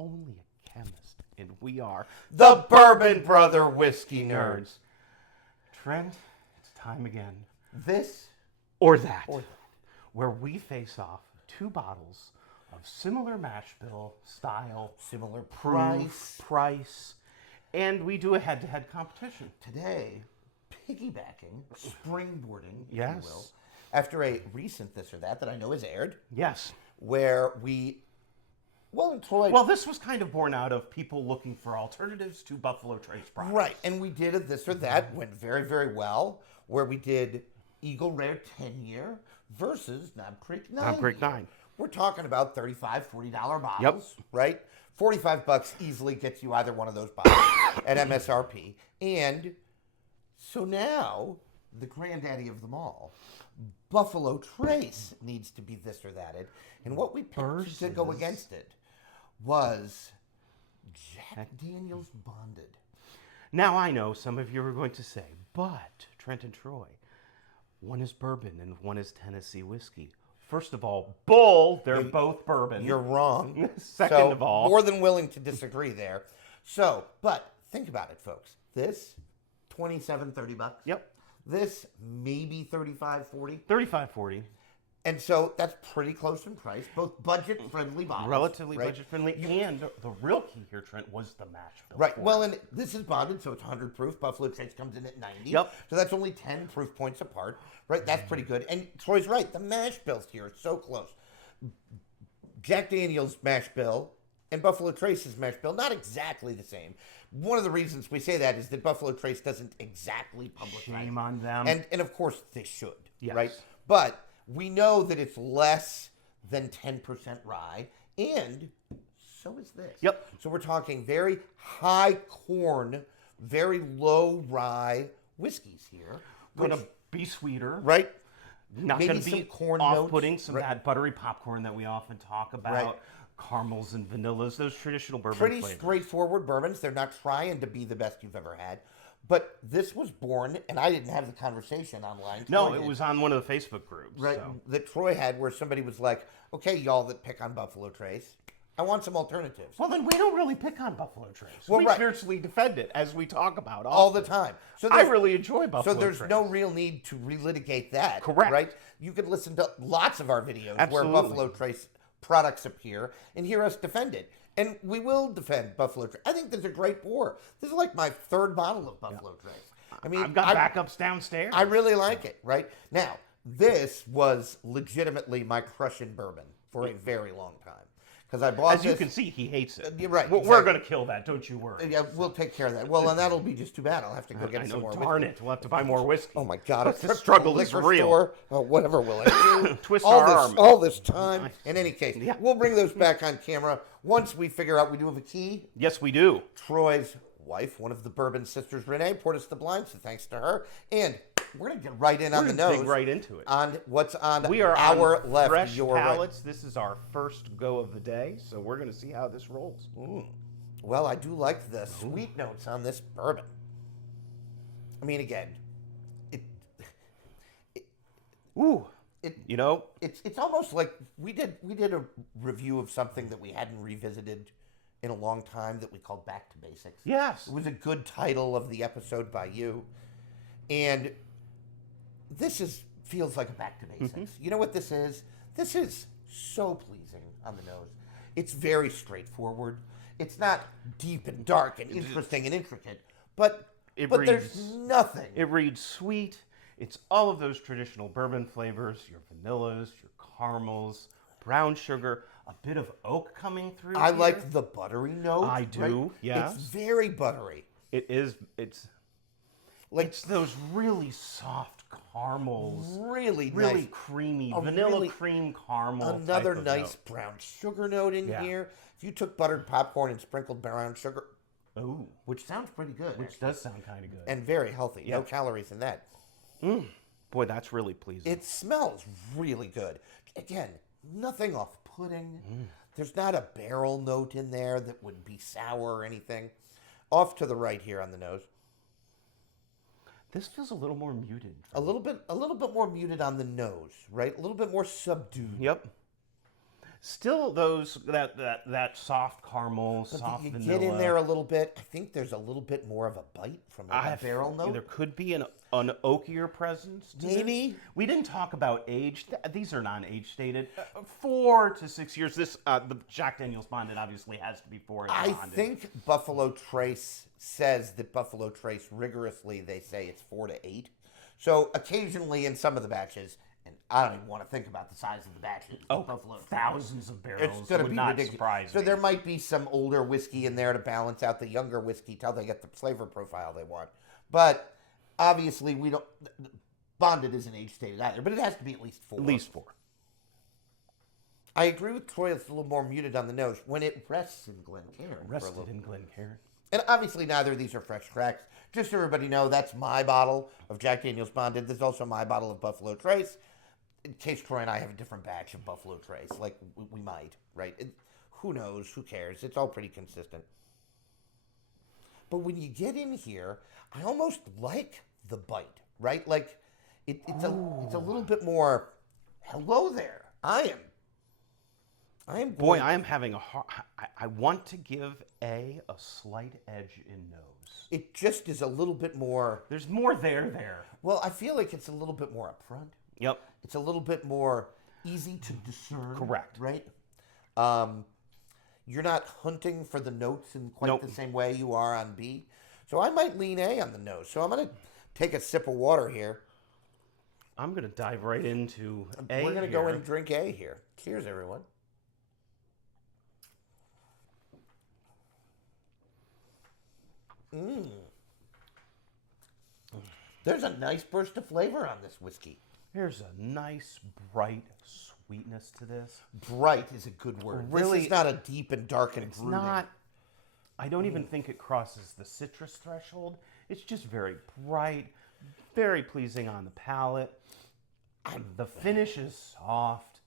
only a chemist, and we are The Bourbon Brother Whiskey Nerds. Trent, it's time again. This Or that. Where we face off two bottles of similar mash bill, style, similar proof, price, and we do a head-to-head competition. Today, piggybacking, springboarding, if Yes. you will, after a recent This or That I know has aired, Yes. where we, Troy... Well, this was kind of born out of people looking for alternatives to Buffalo Trace products. Right, and we did a This or That, went very, very well, where we did Eagle Rare 10-year versus Knob Creek 9. Knob Creek 9. We're talking about $35, $40 bottles, right? $45 easily gets you either one of those bottles at MSRP. And so now, the granddaddy of them all, Buffalo Trace needs to be This or Thatted. And what we picked to go against it was Jack Daniel's Bonded. Now I know some of you are going to say, but Trent and Troy, one is bourbon and one is Tennessee whiskey. First of all, bull, they're both bourbon. You're wrong. Second of all. More than willing to disagree there. So, but think about it, folks. This, $27, $30. Yep. This, maybe $35, $40. $35.40. And so that's pretty close in price. Both budget-friendly bottles. Relatively right? budget-friendly. And the real key here, Trent, was the mash bill. Right. Well, and this is bonded, so it's 100 proof. Buffalo Trace comes in at 90. Yep. So that's only 10 proof points apart. Right? That's pretty good. And Troy's right. The mash bills here are so close. Jack Daniel's mash bill and Buffalo Trace's mash bill, not exactly the same. One of the reasons we say that is that Buffalo Trace doesn't exactly publish. Shame on them. And of course they should. Yes. Right? But we know that it's less than 10% rye, and so is this. Yep. So we're talking very high corn, very low rye whiskeys here. Going to be sweeter. Right? Not Maybe going to be some corn off-putting, notes. some of that buttery popcorn that we often talk about. Right. Caramels and vanillas, those traditional bourbon Pretty flavors. straightforward bourbons. They're not trying to be the best you've ever had. But this was born, and I didn't have the conversation online. No, Troy it did. was on one of the Facebook groups. Right, So. that Troy had, where somebody was like, okay, y'all that pick on Buffalo Trace, I want some alternatives. Well, then we don't really pick on Buffalo Trace. Well, we right. fiercely defend it, as we talk about All the time. So I there's- really enjoy Buffalo So there's Trace. no real need to relitigate that. Correct. Right? You could listen to lots of our videos Absolutely. where Buffalo Trace products appear and hear us defend it. And we will defend Buffalo Trace. I think this is a great pour. This is like my third bottle of Buffalo Trace. I mean, I've got backups downstairs. I really like it, right? Now, this was legitimately my crush in bourbon for a very long time. Because I bought As this. you can see, he hates it. You're right. We're exactly. going to kill that, don't you worry. Yeah, we'll take care of that. Well, and that'll be just too bad. I'll have to go get I some know, more darn whiskey. it. We'll have to buy more whiskey. Oh my God! The a trip to struggle the is liquor real. store. Oh, whatever will I do? Twist all our this, arm. all this time. In any case, Yeah. we'll bring those back on camera once we figure out we do have a key. Yes, we do. Troy's wife, one of the Bourbon sisters, Renee, poured us the blind, so thanks to her. And we're gonna get right in on the nose. Dig right into it. On what's on We are our on left, fresh your right. palates. This is our first go of the day, so we're going to see how this rolls. Well, I do like the sweet notes on this bourbon. I mean, again, Ooh, it you know, it's almost like we did a review of something that we hadn't revisited in a long time that we called Back to Basics. yes. It was a good title of the episode by you. And this feels like a Back to Basics. You know what this is? This is so pleasing on the nose. It's very straightforward. It's not deep and dark and interesting and intricate, but there's nothing. It reads sweet. It's all of those traditional bourbon flavors, your vanillas, your caramels, brown sugar, a bit of oak coming through. I here. like the buttery note. I do, right? yes. It's very buttery. It's those really soft caramels. Really Really nice. creamy, A vanilla really- cream caramel. Another type of nice note. brown sugar note in Yeah. here. If you took buttered popcorn and sprinkled brown sugar, Ooh, which sounds pretty good, which does sound kind of good. and very healthy. No Yeah. calories in that. Boy, that's really pleasing. It smells really good. Again, nothing off-putting. There's not a barrel note in there that would be sour or anything. Off to the right here on the nose. This feels a little more muted. A little bit more muted on the nose, right? A little bit more subdued. Yep. Still, that soft caramel, But soft you vanilla. get in there a little bit. I think there's a little bit more of a bite from like a barrel note. There could be an oakier presence. To Maybe. this. We didn't talk about age. These are non-age stated. 4 to 6 years. This the Jack Daniel's bonded obviously has to be 4. It's I bonded. think Buffalo Trace says that Buffalo Trace rigorously they say it's 4 to 8. So occasionally in some of the batches, and I don't even want to think about the size of the batches. Buffalo thousands of barrels. It's going to would be not ridiculous. surprise So me. there might be some older whiskey in there to balance out the younger whiskey till they get the flavor profile they want. But obviously, we don't. Bonded isn't age stated either, but it has to be at least 4. At least 4. I agree with Troy. It's a little more muted on the nose when it rests in Glencairn. Rested in Glencairn. And obviously, neither of these are fresh cracks. Just so everybody know, that's my bottle of Jack Daniel's Bonded. There's also my bottle of Buffalo Trace. In case Troy and I have a different batch of Buffalo Trace, like we might, right? Who knows? Who cares? It's all pretty consistent. But when you get in here, I almost like the bite, right? Like it's a little bit more. Hello there. I am. Boy, I am having a hard. I want to give a slight edge in nose. It just is a little bit more. There's more there. Well, I feel like it's a little bit more upfront. Yep. It's a little bit more easy to discern. Correct. Right? You're not hunting for the notes in quite Nope. the same way you are on B. So I might lean A on the nose. So I'm going to take a sip of water here. I'm going to dive right into A. We're going to go and drink A here. Cheers, everyone. There's a nice burst of flavor on this whiskey. There's a nice, bright sweetness to this. Bright is a good word. Really, this is not a deep and dark and brooding. Not. I don't even think it crosses the citrus threshold. It's just very bright, very pleasing on the palate. The finish is soft,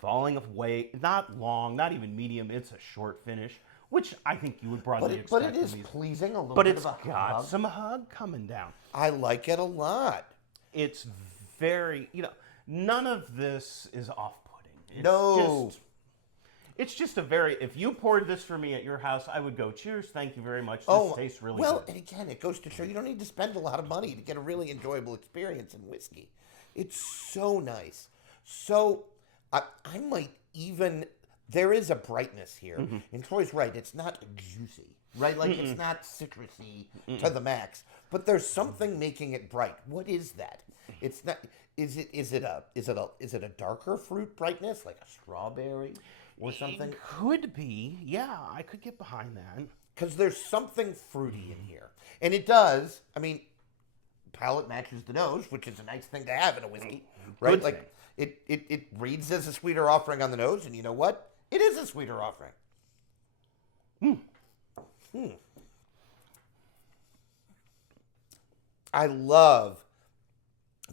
falling away. Not long, not even medium. It's a short finish, which I think you would broadly expect. But it from is these. pleasing, a little But bit it's of a got hug. some hug coming down. I like it a lot. It's very, none of this is off-putting. It's just a very, if you poured this for me at your house, I would go, cheers, thank you very much. This tastes really well, good. and again, it goes to show you don't need to spend a lot of money to get a really enjoyable experience in whiskey. It's so nice. So, I might even, there is a brightness here. And Troy's right, it's not juicy, right? Like, it's not citrusy to the max. But there's something making it bright. What is that? It's not, is it a darker fruit brightness, like a strawberry or something? It could be. Yeah, I could get behind that. Because there's something fruity in here. And it does, I mean, palate matches the nose, which is a nice thing to have in a whiskey, right? Good Like, it reads as a sweeter offering on the nose, and you know what? It is a sweeter offering. I love,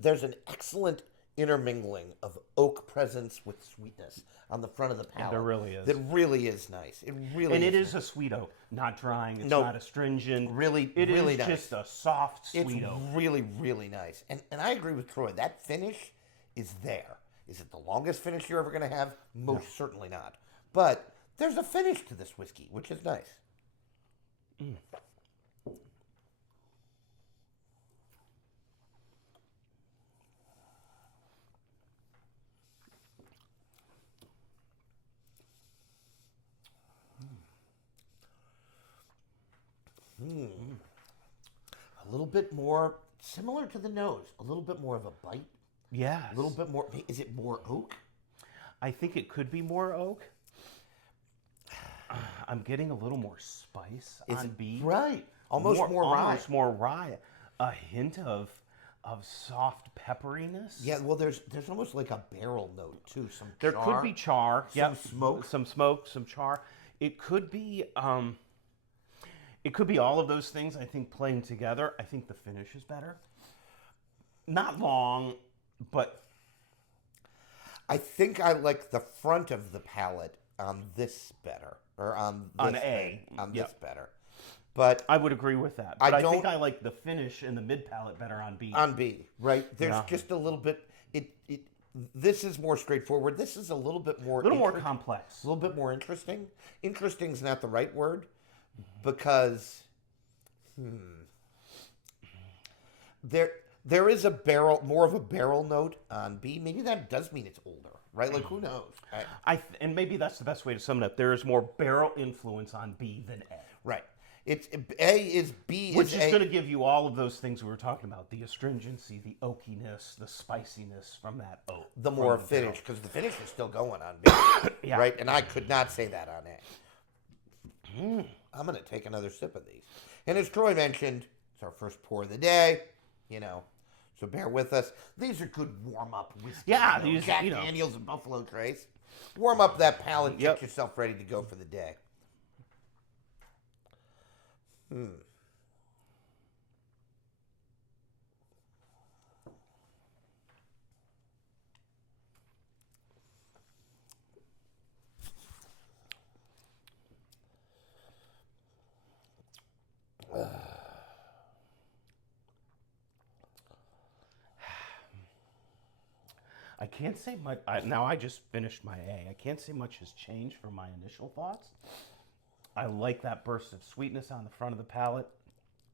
there's an excellent intermingling of oak presence with sweetness on the front of the palate. There really is. That really is nice. It really And is. it is a sweet oak, not drying. It's No. not astringent. Really, It really is nice. just a soft It's sweet oak. really, really nice. And I agree with Troy. That finish is there. Is it the longest finish you're ever going to have? Most certainly not. But there's a finish to this whiskey, which is nice. A little bit more similar to the nose. A little bit more of a bite. Yes. A little bit more. Is it more oak? I think it could be more oak. I'm getting a little more spice Is on it B. right? Almost more rye. Almost more rye. A hint of soft pepperiness. Yeah. Well, there's almost like a barrel note too. Some There char. could be char. Some smoke. Some smoke. Some char. It could be. It could be all of those things. I think playing together. I think the finish is better. Not long, but I think I like the front of the palate on this better, or on this On A. on Yep. this better. But I would agree with that. I But I think don't- I like the finish and the mid palate better on B. on B, right? There's Yeah. just a little bit. This is more straightforward. This is a little bit more... A little more complex. A little bit more interesting. Interesting's not the right word, because... There is a barrel, more of a barrel note on B. Maybe that does mean it's older, right? Like, who knows? And maybe that's the best way to sum it up. There is more barrel influence on B than A. Right. It's A is B, which is A. going to give you all of those things we were talking about: the astringency, the oakiness, the spiciness from that oak. The more finish, because the finish is still going on B, Yeah. right? And I could not say that on A. I'm going to take another sip of these. And as Troy mentioned, it's our first pour of the day, you know, so bear with us. These are good warm-up whiskey. Yeah, these these, Jack you know. Daniels and Buffalo Trace. Warm up that palate, get yourself ready to go for the day. I can't say much. Now I just finished my A. I can't say much has changed from my initial thoughts. I like that burst of sweetness on the front of the palate.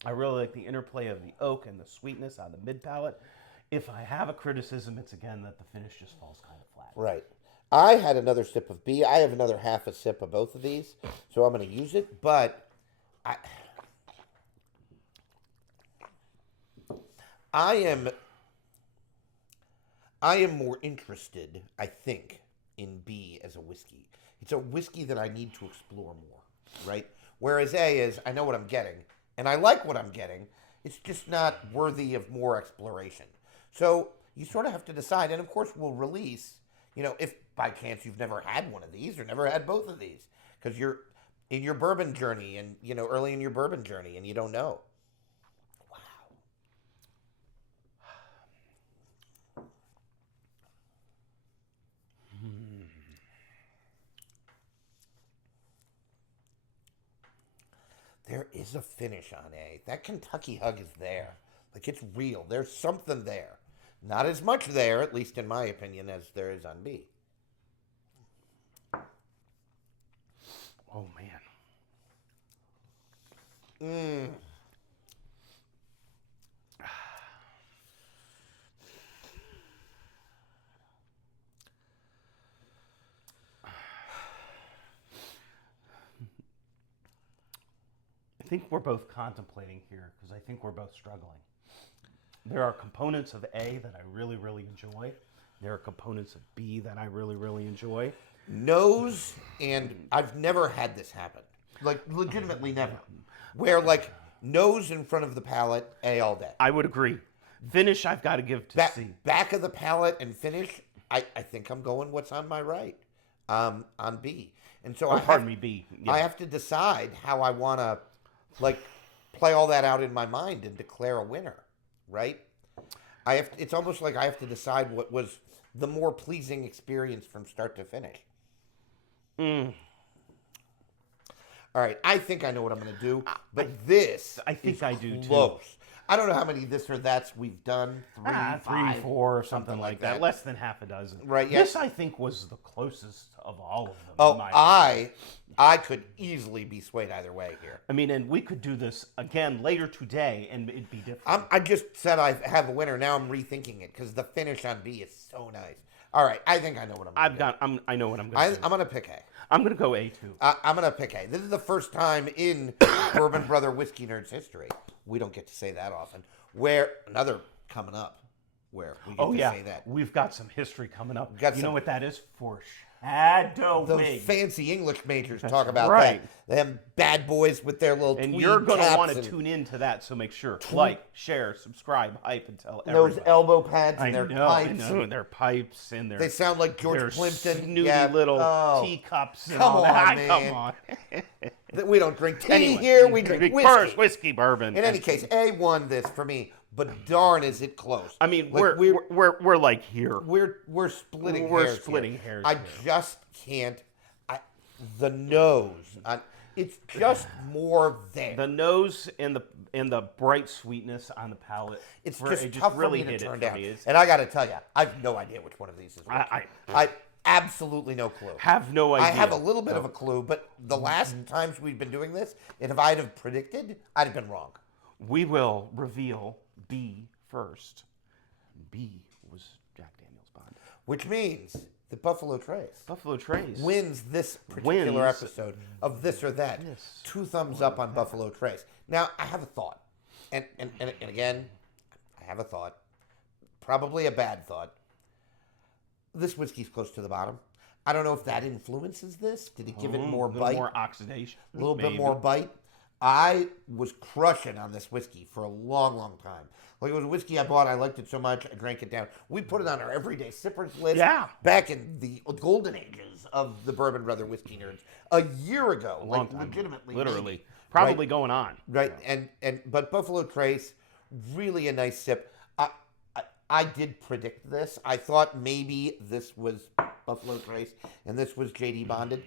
I really like the interplay of the oak and the sweetness on the mid palate. If I have a criticism, it's again that the finish just falls kind of flat. Right. I had another sip of B. I have another half a sip of both of these, so I'm going to use it. But I am more interested, I think, in B as a whiskey. It's a whiskey that I need to explore more, right? Whereas A is, I know what I'm getting, and I like what I'm getting. It's just not worthy of more exploration. So you sort of have to decide, and of course we'll release, you know, if by chance you've never had one of these or never had both of these, because you're in your bourbon journey and, you know, early in your bourbon journey and you don't know. There is a finish on A. That Kentucky hug is there. Like, it's real. There's something there. Not as much there, at least in my opinion, as there is on B. Oh, man. I think we're both contemplating here because I think we're both struggling. There are components of A that I really, really enjoy. There are components of B that I really, really enjoy. Nose, and I've never had this happen. Like, legitimately never. Where, like, nose in front of the palate, A all day. I would agree. Finish, I've got to give to C. Back of the palate and finish, I think I'm going what's on my right, on B. And so B. Yeah. I have to decide how I want to, like, play all that out in my mind and declare a winner, right? It's almost like I have to decide what was the more pleasing experience from start to finish. All right, I think I know what I'm going to do, but I think I do close. too. I don't know how many this or that's we've done. Three, four, or something like that. Less than half a dozen. Right. Yeah. This, I think, was the closest of all of them. Oh, I could easily be swayed either way here. I mean, and we could do this again later today, and it'd be different. I just said I have a winner. Now I'm rethinking it because the finish on B is so nice. All right, I think I know what I'm going to do. I know what I'm going to do. I'm going to pick A. I'm going to go A too. I'm going to pick A. This is the first time in Bourbon Brother Whiskey Nerds history, we don't get to say that often, where another coming up, where we get to say that. We've got some history coming up. You know what that is? Those fancy English majors talk about that. Them bad boys with their little and tweed you're going to want to and tune into that, so make sure. Like, share, subscribe, hype, and tell everybody. Those elbow pads and their pipes. I know, their pipes and their... They sound like George Plimpton. Snooty little teacups and come all that. man. Come on. We don't drink tea here. We drink whiskey. First, whiskey, bourbon. In any case, A won this for me, but darn is it close. I mean, like, we're like here. We're splitting hairs. We're splitting hairs. I just can't. The nose. It's just more there. The nose and the bright sweetness on the palate. It's it just just tough really for me hit to it turn for down. me. And I got to tell you, I have no idea which one of these is which. I absolutely no clue. Have no idea. I have a little bit of a clue, but the last times we've been doing this, if I'd have predicted, I'd have been wrong. We will reveal B first. B was Jack Daniel's Bond. Which means that Buffalo Trace wins this particular episode of This or That. 2 thumbs up on Buffalo Trace. Now, I have a thought. And again, I have a thought. Probably a bad thought. This whiskey's close to the bottom. I don't know if that influences this. Did it give it more bite? A little more oxidation. A little bit more bite. I was crushing on this whiskey for a long, long time. Like, it was a whiskey I bought. I liked it so much, I drank it down. We put it on our everyday sippers list back in the golden ages of the Bourbon Brother Whiskey Nerds a year ago. A long like, time. legitimately. Literally. Maybe. Probably going on. Right. But Buffalo Trace, really a nice sip. I did predict this. I thought maybe this was Buffalo Trace and this was JD Bonded.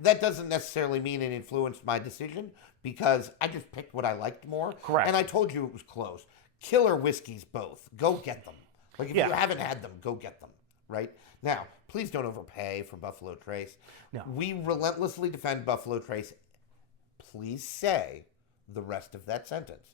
That doesn't necessarily mean it influenced my decision because I just picked what I liked more. Correct. And I told you it was close. Killer whiskeys both. Go get them. Like, if you haven't had them, go get them. Right? Now, please don't overpay for Buffalo Trace. No. We relentlessly defend Buffalo Trace. Please say the rest of that sentence.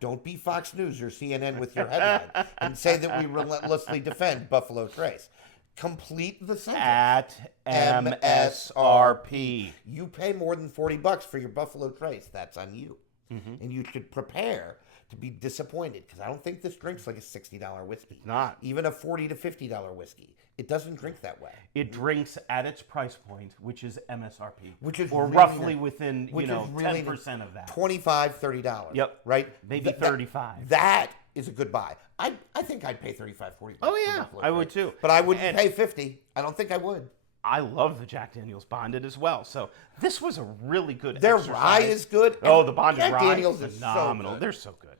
Don't be Fox News or CNN with your headline and say that we relentlessly defend Buffalo Trace. Complete the sentence. At MSRP. You pay more than $40 for your Buffalo Trace. That's on you. Mm-hmm. And you should prepare to be disappointed because I don't think this drinks like a $60 whiskey. Not. Even a $40 to $50 whiskey. It doesn't drink that way. It drinks at its price point, which is MSRP. Which is or really roughly nice. within, Which you know, is really 10% of that. $25, $30. Yep. Right? Maybe 35. That is a good buy. I think I'd pay $35, $40. Oh, yeah. I would too. But I wouldn't pay $50. I don't think I would. I love the Jack Daniel's Bonded as well. So this was a really good Their exercise. rye is good. Oh, the Bonded Jack rye Daniels is is phenomenal. so good. They're so good.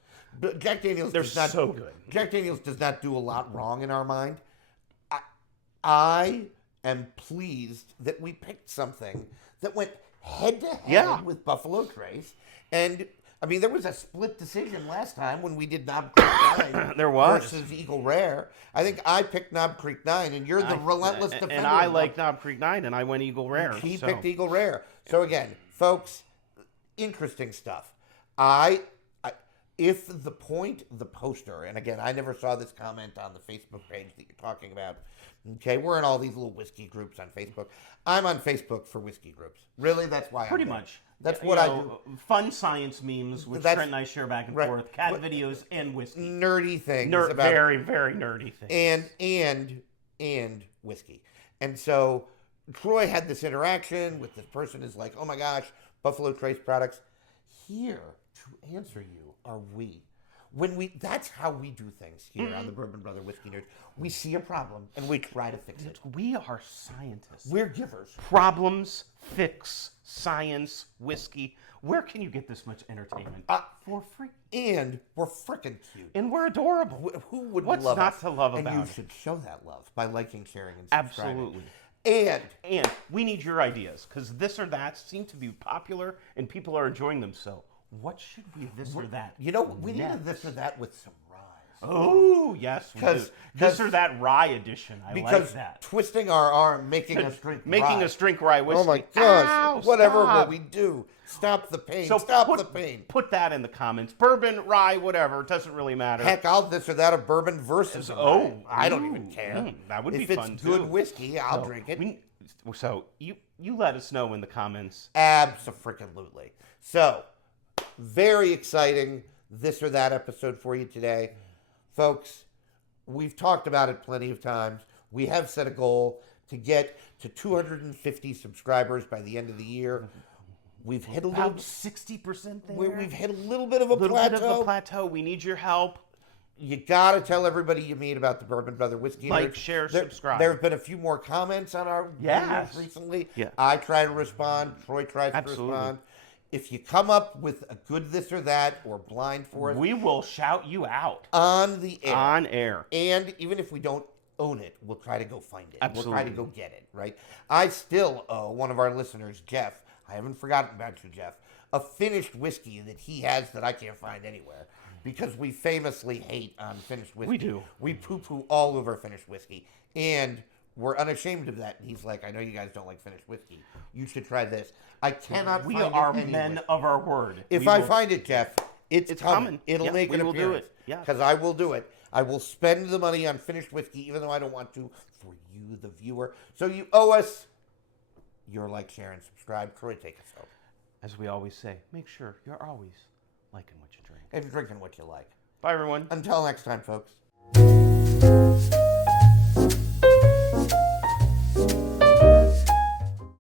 But Jack Daniels They're does not, so good. Jack Daniels does not do a lot wrong in our mind. I am pleased that we picked something that went head to head with Buffalo Trace. And I mean, there was a split decision last time when we did Knob Creek 9 there was. versus Eagle Rare. I think I picked Knob Creek 9, and you're the relentless defender. And I like Knob Creek 9, and I went Eagle Rare. He picked Eagle Rare. So again, folks, interesting stuff. If the poster, and again, I never saw this comment on the Facebook page that you're talking about. Okay, we're in all these little whiskey groups on Facebook. I'm on Facebook for whiskey groups. Really, that's why Pretty I'm there. much. That's what I do. Fun science memes, which Trent and I share back and forth. Cat videos and whiskey. Nerdy things. About very, very nerdy things. And whiskey. And so Troy had this interaction with this person is like, oh my gosh, Buffalo Trace products. Here to answer you are we. That's how we do things here on the Bourbon Brother Whiskey Nerds. We see a problem and we try to fix it. We are scientists. We're givers. Problems, fix, science, whiskey. Where can you get this much entertainment? For free. And we're freaking cute. And we're adorable. Who would What's love not us? to love about And you it? should show that love by liking, sharing, and subscribing. Absolutely. And we need your ideas because this or that seem to be popular and people are enjoying them. So what should be this or that? you know, we need a this or that with some rye. Oh, yes, we do. This or that rye edition. I like that. Twisting our arm, making us drink Making rye. us drink rye whiskey. Oh my gosh. Ow, whatever stop. will we do? Stop the pain. So Stop the pain. Put that in the comments. Bourbon, rye, whatever. It doesn't really matter. Heck, I'll this or that a bourbon versus a rye. I don't even care. That would be if fun, it's too. good whiskey, I'll drink it. So you let us know in the comments. Abso-freaking-lutely. So, very exciting this or that episode for you today. Folks, we've talked about it plenty of times. We have set a goal to get to 250 subscribers by the end of the year. We've hit a About little 60% there. We've hit a little bit of a Bit of a plateau. We need your help. You got to tell everybody you meet about the Bourbon Brother Whiskey Like, Nerds. share, subscribe. There have been a few more comments on our videos recently. Yeah. I try to respond. Troy tries to respond. If you come up with a good this or that or blind for us, we will shout you out on the air. On air. And even if we don't own it, we'll try to go find it. Absolutely. We'll try to go get it, right? I still owe one of our listeners, Jeff, I haven't forgotten about you, Jeff, a finished whiskey that he has that I can't find anywhere. Because we famously hate on finished whiskey. We do. We poo-poo all over finished whiskey. And we're unashamed of that. And he's like, I know you guys don't like finished whiskey. You should try this. I cannot We find are it anywhere. men of our word. If We I will- find it, Jeff, it's coming. coming. It'll Yeah, make we an will do appearance. it. Yeah. Because I will do it. I will spend the money on finished whiskey, even though I don't want to, for you, the viewer. So you owe us your like, share, and subscribe. Corey, take us home. As we always say, make sure you're always liking what you drink. And drinking what you like. Bye, everyone. Until next time, folks.